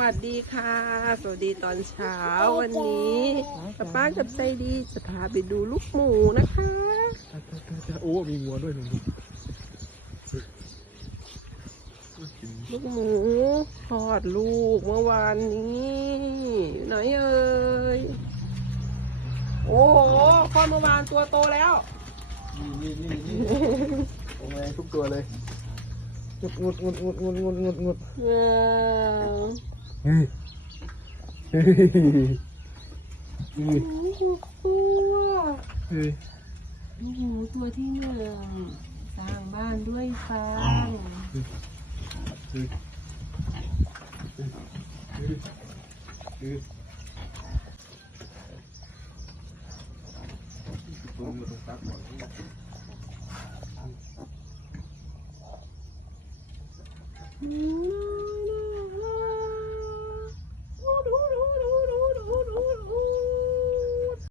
วัสดีค่ะ สวัสดีตอนเช้าวันนี้ป้าป้ากับใจดีจะพาไปดูลูกหมูนะคะ โอ้ มีงัวด้วยหนุ่มลูกหมูคลอดลูกเมื่อวานนี้อยู่ไหนเอ่ย โอ้โหคลอดเมื่อวานตัวโตแล้ว นี่นี่นี่นี่โอ้ยทุกตัวเลยงดงดงดงดงดงดงดงด เฮ้ยเฮ้ยหกตัวเฮ้ยโอ้ตัวที่หนึ่งสร้างบ้านด้วยฟางอืม